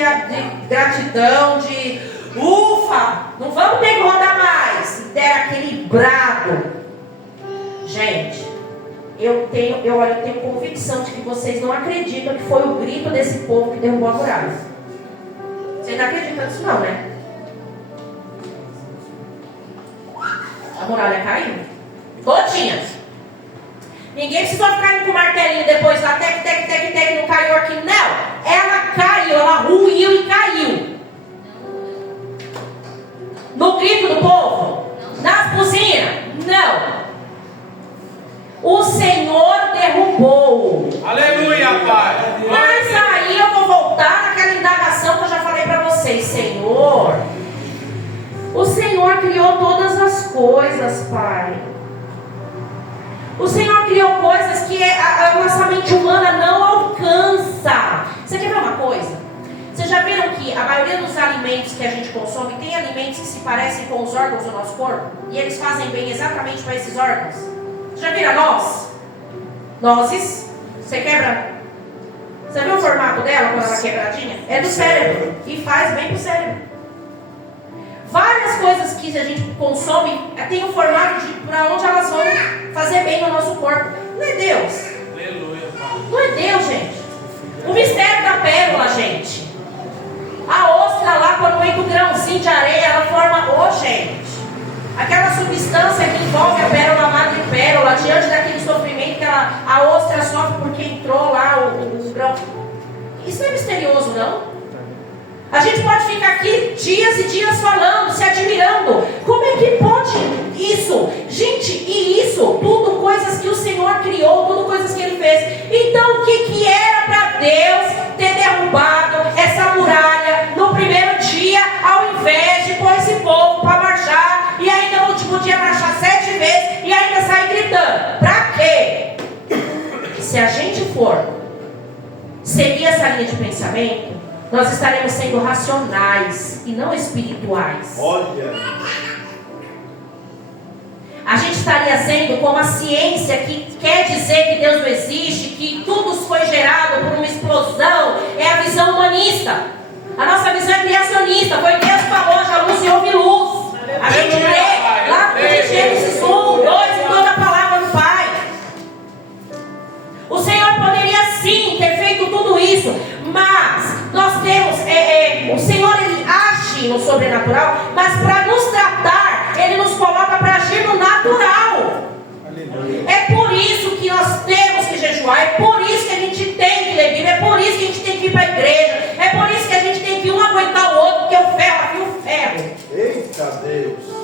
gratidão, de ufa, não vamos ter que rodar mais. E deram aquele brado. Gente, eu tenho convicção de que vocês não acreditam que foi o grito desse povo que derrubou a muralha. Vocês não acreditam nisso não, né? A muralha caiu todinha. Ninguém precisou ficar indo com o martelinho depois lá, tec, não caiu aqui. Não, ela caiu, ela ruiu e caiu. No grito do povo? Nas buzinas? Não. O Senhor derrubou. Aleluia, Pai. Mas aí eu vou voltar naquela indagação que eu já falei para vocês. Senhor, o Senhor criou todas as coisas, Pai. O Senhor criou coisas que a nossa mente humana não alcança. Você quer ver uma coisa? Vocês já viram que a maioria dos alimentos que a gente consome tem alimentos que se parecem com os órgãos do nosso corpo? E eles fazem bem exatamente para esses órgãos? Já viram a noz? Nozes. Você quebra. Você viu o formato dela quando ela é quebradinha? É do cérebro. E faz bem pro cérebro. Várias coisas que a gente consome tem o formato de para onde elas vão fazer bem no nosso corpo. Não é Deus. Aleluia, Pai. Não é Deus, gente. O mistério da pérola, gente. A ostra lá, quando entra o grãozinho de areia, ela forma, gente, aquela substância que envolve a pérola, a madre pérola, diante daquele sofrimento que a ostra sofre porque entrou lá o grão. Isso não é misterioso, não? A gente pode ficar aqui dias e dias falando, se admirando. Como é que pode isso? Gente, e isso, tudo coisas que o Senhor criou, tudo coisas que Ele fez. Então, o que era para Deus ter derrubado essa muralha no primeiro dia, ao invés de pôr esse povo para marchar, e ainda no último dia marchar 7 vezes, e ainda sair gritando? Para quê? Se a gente for seguir essa linha de pensamento, nós estaremos sendo racionais e não espirituais. Olha. A gente estaria sendo como a ciência que quer dizer que Deus não existe, que tudo foi gerado por uma explosão. É a visão humanista. A nossa visão é criacionista. Foi Deus que falou, haja luz e houve luz. A gente lê lá em Gênesis 1, 2 e toda a palavra do Pai. O Senhor poderia sim ter feito tudo isso, mas nós temos, o Senhor ele age no sobrenatural, mas para nos tratar, Ele nos coloca para agir no natural. Aleluia. É por isso que nós temos que jejuar, é por isso que a gente tem que ler Bíblia, é por isso que a gente tem que ir para a igreja, é por isso que a gente tem que um aguentar o outro, porque o ferro afia o ferro. Eita Deus.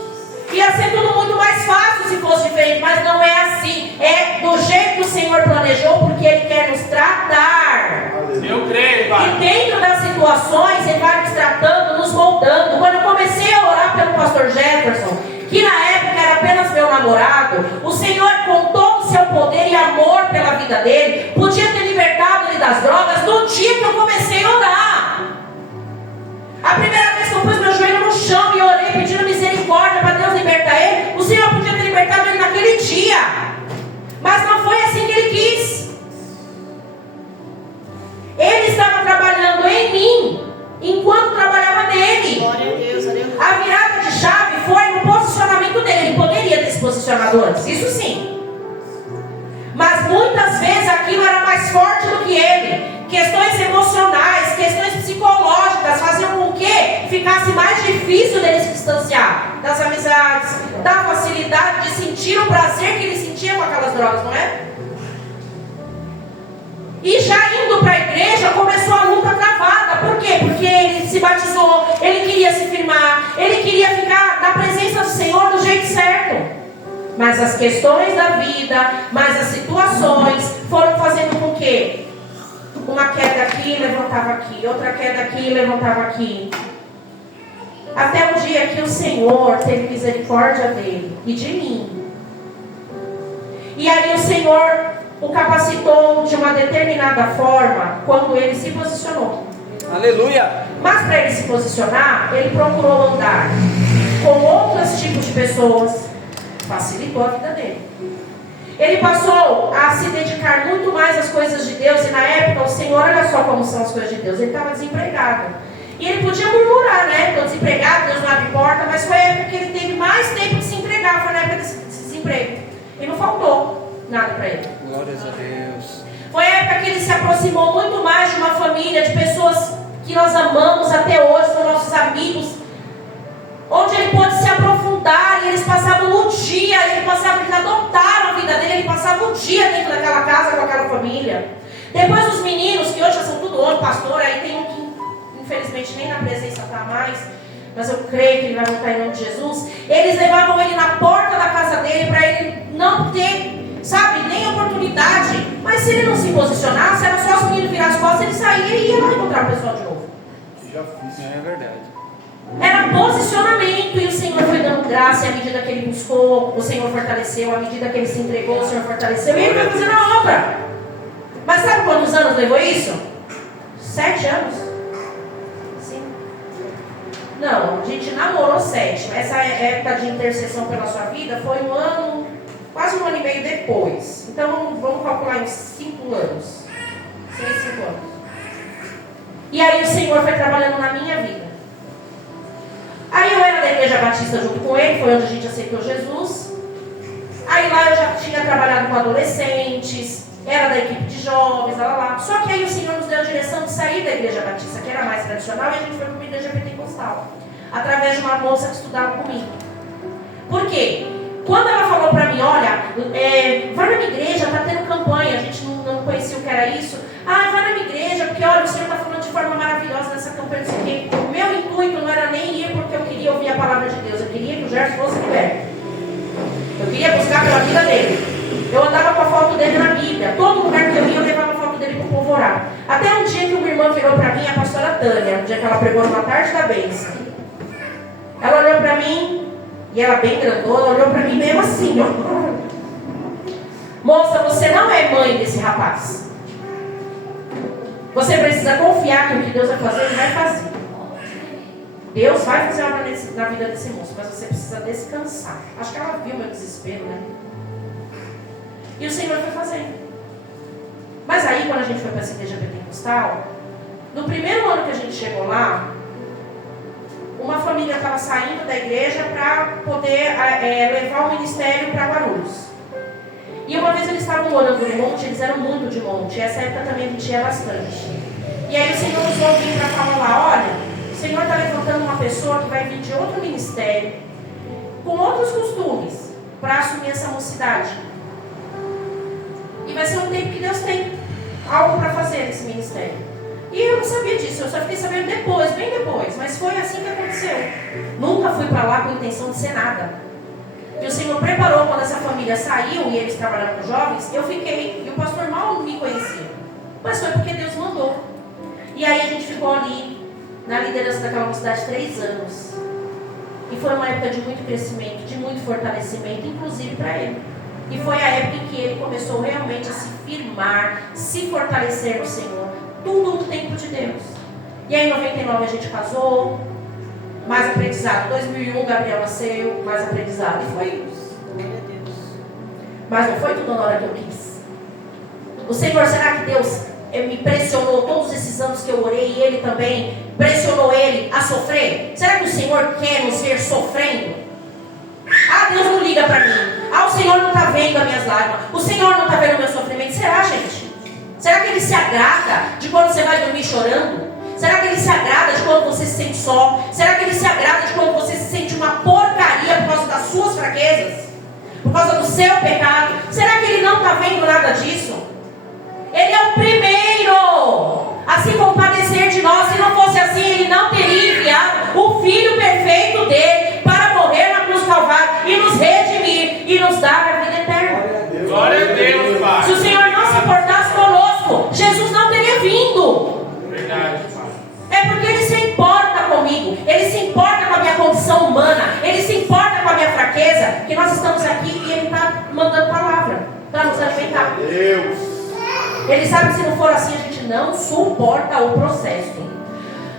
Ia ser tudo muito mais fácil se fosse diferente, mas não é assim. É do jeito que o Senhor planejou, porque Ele quer nos tratar. Eu creio, Pai. E dentro das situações, Ele vai nos tratando, nos moldando. Quando eu comecei a orar pelo pastor Jefferson, que na época era apenas meu namorado, o Senhor, com todo o seu poder e amor pela vida dele, podia ter libertado ele das drogas no dia que eu comecei a orar. A primeira vez que eu pus meu joelho no chão e orei pedindo misericórdia para Deus libertar ele, o Senhor podia ter libertado ele naquele dia. Mas não foi assim que Ele quis. Ele estava trabalhando em mim, enquanto trabalhava nele. Glória a Deus, aleluia. A virada de chave foi no posicionamento dele. Ele poderia ter se posicionado antes, isso sim. Mas muitas vezes aquilo era mais forte do que ele. Questões emocionais, questões psicológicas faziam com que ficasse mais difícil dele se distanciar das amizades, da facilidade de sentir o prazer que ele sentia com aquelas drogas, não é? E já indo para a igreja, começou a luta travada. Por quê? Porque ele se batizou, ele queria se firmar, ele queria ficar na presença do Senhor do jeito certo. Mas as questões da vida, mas as situações foram fazendo com que uma queda aqui, levantava aqui, outra queda aqui, levantava aqui. Até o dia que o Senhor teve misericórdia dele e de mim. E aí o Senhor o capacitou de uma determinada forma quando ele se posicionou. Aleluia. Mas para ele se posicionar, ele procurou andar com outros tipos de pessoas. Facilitou a vida dele. Ele passou a se dedicar muito mais às coisas de Deus. E na época, o Senhor, olha só como são as coisas de Deus. Ele estava desempregado. E ele podia murmurar, né? Estou desempregado, Deus não abre porta. Mas foi a época que ele teve mais tempo de se empregar. Foi na época desse desemprego. E não faltou nada para ele. Glórias a Deus. Foi a época que ele se aproximou muito mais de uma família, de pessoas que nós amamos até hoje, são nossos amigos, onde ele pôde se aprofundar, e eles passavam o dia, eles adotaram a vida dele, ele passava o dia dentro família. Depois os meninos, que hoje já são tudo homem, pastor, aí tem um que infelizmente nem na presença está mais, mas eu creio que ele vai voltar em nome de Jesus. Eles levavam ele na porta da casa dele para ele não ter, sabe, nem oportunidade. Mas se ele não se posicionasse, era só os meninos virar as costas, ele saía e ia lá encontrar o pessoal de novo. Já fiz. É verdade. Era posicionamento, e o Senhor foi dando graça, e à medida que ele buscou, o Senhor fortaleceu, à medida que ele se entregou, o Senhor fortaleceu, e ele foi fazendo a obra. Mas sabe quantos anos levou isso? 7 anos. Sim. Não, a gente namorou 7. Essa época de intercessão pela sua vida foi um ano, quase um ano e meio depois. Então vamos calcular em 5 anos. 6, 5 anos. E aí o Senhor foi trabalhando na minha vida. Aí eu era da Igreja Batista junto com ele, foi onde a gente aceitou Jesus. Aí lá eu já tinha trabalhado com adolescentes, era da equipe de jovens, lá. Só que aí o Senhor nos deu a direção de sair da Igreja Batista, que era mais tradicional, e a gente foi para uma igreja pentecostal, através de uma moça que estudava comigo. Por quê? Quando ela falou para mim, olha, vai na minha igreja, está tendo campanha, a gente não conhecia o que era isso. Ah, vai na minha igreja, porque olha, o Senhor está falando de forma maravilhosa nessa campanha, não sei o quê. O meu intuito não era nem ir porque eu queria ouvir a palavra de Deus, eu queria que o Gerson fosse liberto. Eu queria buscar pela vida dele. Eu andava com a foto dele na Bíblia. Todo lugar que eu ia, eu levava a foto dele para o povo orar. Até um dia que uma irmã virou para mim, a pastora Tânia, um dia que ela pregou numa tarde da bênção. Ela olhou para mim, e ela bem grandona, olhou para mim mesmo assim, ó. Moça, você não é mãe desse rapaz. Você precisa confiar que o que Deus vai fazer, Ele vai fazer. Deus vai fazer algo na vida desse moço, mas você precisa descansar. Acho que ela viu meu desespero, né? E o Senhor foi fazendo. Mas aí, quando a gente foi para essa igreja pentecostal, no primeiro ano que a gente chegou lá, uma família estava saindo da igreja para poder levar o ministério para Guarulhos. E uma vez eles estavam morando no monte, eles eram muito de monte, e essa época também a gente ia bastante. E aí o Senhor nos ouviu para falar lá, olha, o Senhor está levantando uma pessoa que vai vir de outro ministério, com outros costumes, para assumir essa mocidade. E vai ser um tempo que Deus tem algo para fazer nesse ministério. E eu não sabia disso, eu só fiquei sabendo depois, bem depois, mas foi assim que aconteceu. Nunca fui para lá com a intenção de ser nada. E o Senhor preparou quando essa família saiu e eles trabalharam com jovens, eu fiquei, e o pastor mal me conhecia. Mas foi porque Deus mandou. E aí a gente ficou ali, na liderança daquela mocidade, 3 anos. E foi uma época de muito crescimento, de muito fortalecimento, inclusive para ele. E foi a época em que ele começou realmente a se firmar, se fortalecer no Senhor. Tudo no tempo de Deus. E aí em 99 a gente casou. Mais aprendizado. 2001 Gabriel nasceu, mais aprendizado. E foi isso. Mas não foi tudo na hora que eu quis. O Senhor, será que Deus me pressionou todos esses anos que eu orei, e Ele também pressionou Ele a sofrer? Será que o Senhor quer nos ver sofrendo? Ah, Deus não liga para mim. Ah, o Senhor não está vendo as minhas lágrimas. O Senhor não está vendo o meu sofrimento. Será, gente? Será que Ele se agrada de quando você vai dormir chorando? Será que Ele se agrada de quando você se sente só? Será que Ele se agrada de quando você se sente uma porcaria por causa das suas fraquezas? Por causa do seu pecado? Será que Ele não está vendo nada disso? Ele é o primeiro a se compadecer de nós. Se não fosse assim, Ele não teria enviado o Filho perfeito dele para morrer na cruz Calvário e nos redimir e nos dar a vida eterna. Glória a Deus, Pai. Se o Senhor não se importasse conosco, Jesus não teria vindo. Verdade, Pai. É porque Ele se importa comigo, Ele se importa com a minha condição humana, Ele se importa com a minha fraqueza, que nós estamos aqui e Ele está mandando palavra para nos alimentar. Deus. Ele sabe que se não for assim, a gente não suporta o processo.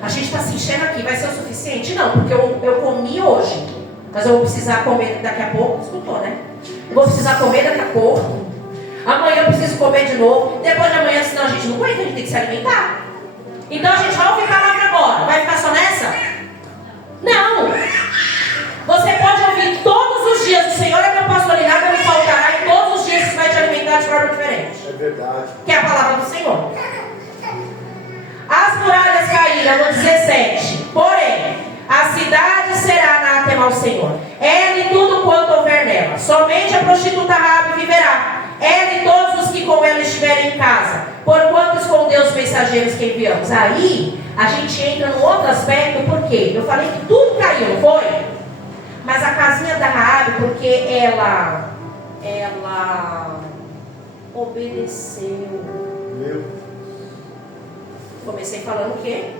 A gente está se enchendo aqui, vai ser o suficiente? Não, porque eu comi hoje, mas eu vou precisar comer daqui a pouco. Escutou, né? Eu vou precisar comer daqui a pouco. Amanhã eu preciso comer de novo. Depois de amanhã, senão a gente não aguenta, a gente tem que se alimentar. Então a gente vai ouvir palavra agora. Vai ficar só nessa? Não. Você pode ouvir todos os dias: o Senhor é meu pastor e nada me faltará. E todos os dias você vai te alimentar de forma diferente. É verdade. Que é a palavra do Senhor. As muralhas caíram no 17. Porém, a cidade será anátema ao Senhor. Ela e tudo quanto houver nela. Somente a prostituta Raabe viverá. Ela e todos os que com ela estiverem em casa. mensageiros que enviamos. Aí, a gente entra num outro aspecto, por quê? Eu falei que tudo caiu, não foi? Mas a casinha da Raabe, porque ela obedeceu. Comecei falando o quê?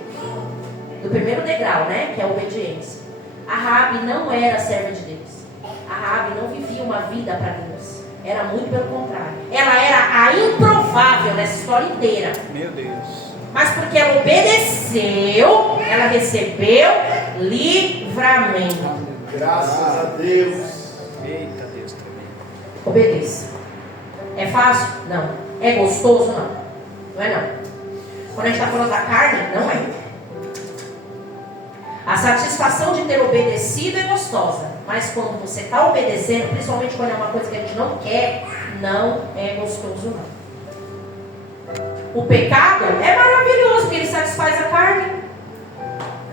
Do primeiro degrau, né? Que é a obediência. A Raabe não era serva de Deus. A Raabe não vivia uma vida para Deus. Era muito pelo contrário. Ela era a improvável nessa história inteira. Meu Deus. Mas porque ela obedeceu, ela recebeu livramento. Graças a Deus. Eita Deus também. Obedeça. É fácil? Não. É gostoso? Não. Não é não. Quando a gente está falando da carne, não é. A satisfação de ter obedecido é gostosa. Mas quando você está obedecendo, principalmente quando é uma coisa que a gente não quer, não é gostoso não. O pecado é maravilhoso, porque ele satisfaz a carne.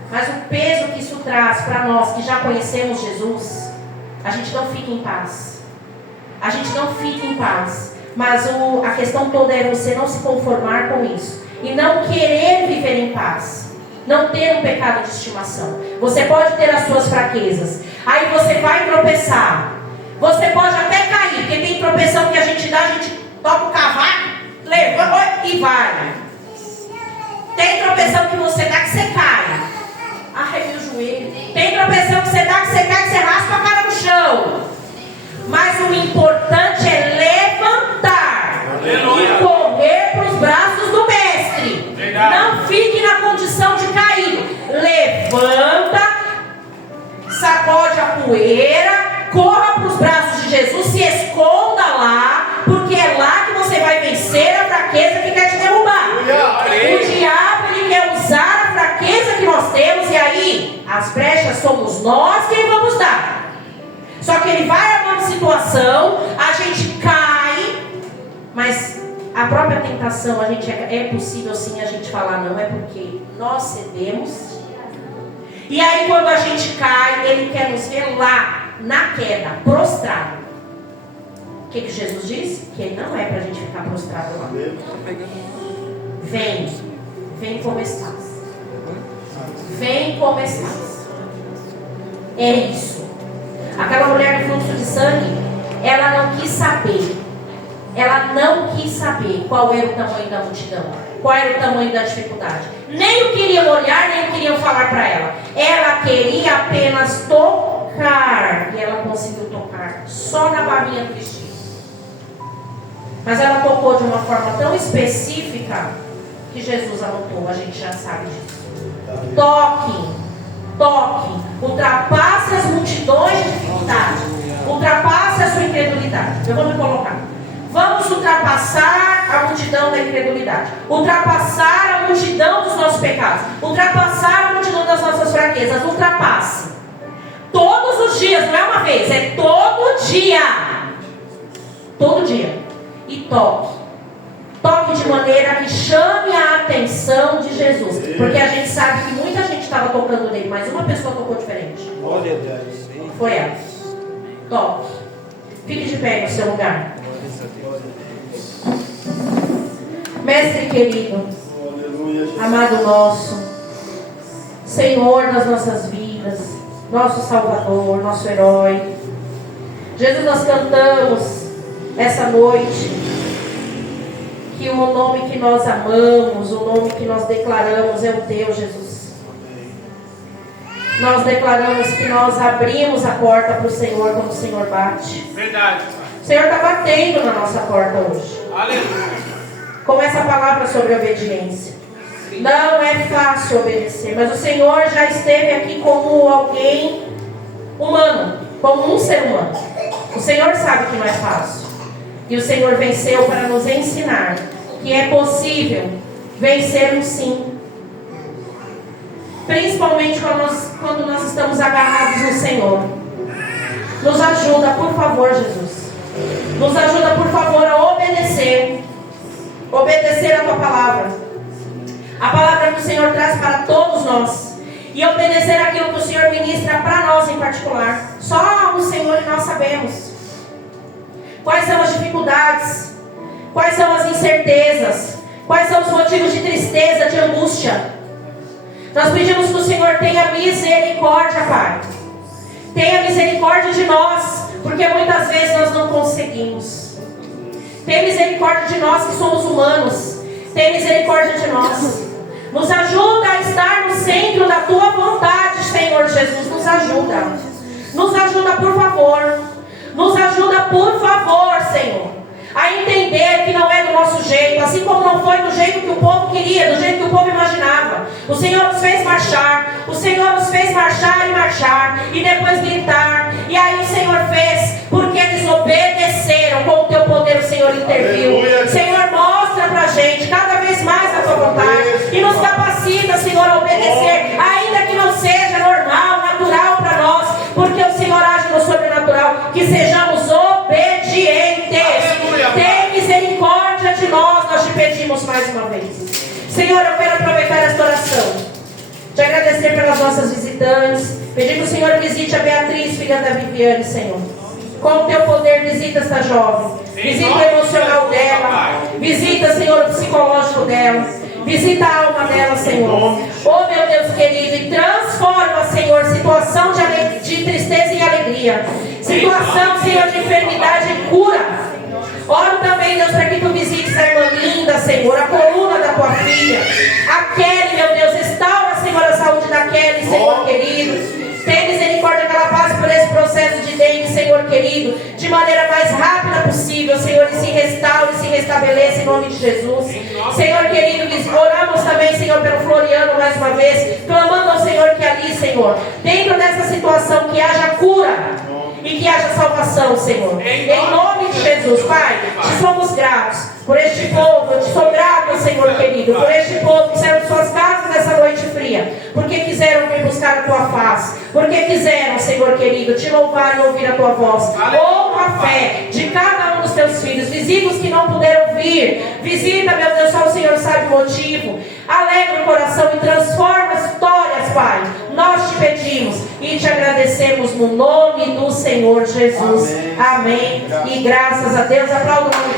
Mas o peso que isso traz para nós que já conhecemos Jesus, a gente não fica em paz. A gente não fica em paz. Mas a questão toda é você não se conformar com isso. E não querer viver em paz. Não ter um pecado de estimação. Você pode ter as suas fraquezas. Aí você vai tropeçar. Você pode até cair. Porque tem tropeção que a gente dá, a gente toca o cavaco, levanta e vai. Tem tropeção que você dá que você cai. Arrepia o joelho. Tem tropeção que você dá que você cai, que você raspa a cara no chão. Mas o importante é levantar. Aleluia. E correr para os braços do Mestre. Verdade. Não fique na condição de cair. Levanta, sacode a poeira, corra para os braços de Jesus, se esconda lá, porque é lá que você vai vencer a fraqueza que quer te derrubar. O diabo, ele quer usar a fraqueza que nós temos, e aí as brechas somos nós quem vamos dar. Só que ele vai armando situação, a gente cai, mas a própria tentação, a gente é possível sim a gente falar não, é porque nós cedemos. E aí quando a gente cai, ele quer nos ver lá, na queda, prostrado. O que Jesus diz? Que não é pra gente ficar prostrado lá. Vem como estás. Vem como estás. É isso. Aquela mulher do fluxo de sangue, ela não quis saber. Ela não quis saber qual era o tamanho da multidão, qual era o tamanho da dificuldade. Nem o queriam olhar, nem o queriam falar para ela. Ela queria apenas tocar. E ela conseguiu tocar só na barrinha do vestido. Mas ela tocou de uma forma tão específica que Jesus anotou. A gente já sabe disso. Toque, ultrapasse as multidões de dificuldade, ultrapasse a sua incredulidade. Eu vou me colocar. Vamos ultrapassar a multidão da incredulidade, ultrapassar a multidão dos nossos pecados, ultrapassar a multidão das nossas fraquezas. Ultrapasse todos os dias, não é uma vez, é todo dia, e toque de maneira que chame a atenção de Jesus, porque a gente sabe que muita gente estava tocando nele, mas uma pessoa tocou diferente. Glória a Deus. Foi ela. Toque. Fique de pé no seu lugar. Mestre querido, amado nosso, Senhor das nossas vidas, nosso Salvador, nosso herói, Jesus, nós cantamos essa noite que o nome que nós amamos, o nome que nós declaramos é o Teu, Jesus. Nós declaramos que nós abrimos a porta para o Senhor quando o Senhor bate. Verdade, Pai. O Senhor está batendo na nossa porta hoje. Aleluia. Com essa palavra sobre obediência. Não é fácil obedecer, mas o Senhor já esteve aqui como alguém humano, como um ser humano. O Senhor sabe que não é fácil. E o Senhor venceu para nos ensinar que é possível vencermos sim. Principalmente quando nós estamos agarrados no Senhor. Nos ajuda, por favor, Jesus. Nos ajuda, por favor, a obedecer. Obedecer a Tua palavra. A palavra que o Senhor traz para todos nós. E obedecer aquilo que o Senhor ministra para nós em particular. Só o Senhor e nós sabemos. Quais são as dificuldades? Quais são as incertezas Quais são os motivos de tristeza, de angústia? Nós pedimos que o Senhor tenha misericórdia, Pai. Tenha misericórdia de nós, porque muitas vezes nós não conseguimos. Tenha misericórdia de nós que somos humanos. Tenha misericórdia de nós. Nos ajuda a estar no centro da Tua vontade, Senhor Jesus. Nos ajuda. Nos ajuda, por favor. Nos ajuda, por favor, Senhor, a entender que não é do nosso jeito, assim como não foi do jeito que o povo queria, do jeito que o povo imaginava. O Senhor nos fez marchar, o Senhor nos fez marchar, e depois gritar. E aí o Senhor fez, porque eles obedeceram. Com o Teu poder o Senhor interviu. Aleluia. Senhor, mostra pra gente cada vez mais a Tua vontade, e nos capacita, Senhor, a obedecer, ainda que não seja normal, natural para nós, porque o Senhor age no sobrenatural. Que sejamos obedientes. Aleluia. Tem misericórdia de nós Te pedimos mais uma vez. Senhor, eu quero aproveitar esta oração, te agradecer pelas nossas visitantes, pedir que o Senhor visite a Beatriz, filha da Viviane, Senhor. Com o Teu poder, visita esta jovem, visita o emocional dela, visita, Senhor, o psicológico dela, visita a alma dela, Senhor. Oh, meu Deus querido, e transforma, Senhor, situação de tristeza em alegria, situação, Senhor, de enfermidade em cura. Oro também, Deus, para que Tu visites a irmã Linda, Senhor, a coluna da Tua filha, a Kelly, meu Deus, restaura, Senhor, a saúde da Kelly, Senhor querido. Tem misericórdia que ela passe por esse processo de dengue, Senhor querido, de maneira mais rápida possível, Senhor, e se restaure, se restabeleça em nome de Jesus. Senhor querido, oramos também, Senhor, pelo Floriano mais uma vez, clamando ao Senhor que ali, Senhor, dentro dessa situação, que haja cura e que haja salvação, Senhor. Em nome de Jesus, Pai, Te somos gratos por este povo. Eu Te sou grato, Senhor querido, por este povo que saiu de suas casas nessa noite fria, porque quiseram vir buscar a Tua face, porque quiseram, Senhor querido, Te louvar e ouvir a Tua voz. Ouva a fé de cada um dos Teus filhos. Visita os que não puderam vir. Visita, meu Deus, só o Senhor sabe o motivo. Alegra o coração e transforma histórias, Pai. Nós Te pedimos e Te agradecemos no nome do Senhor Jesus. Amém. E graças a Deus, aplauda o nome.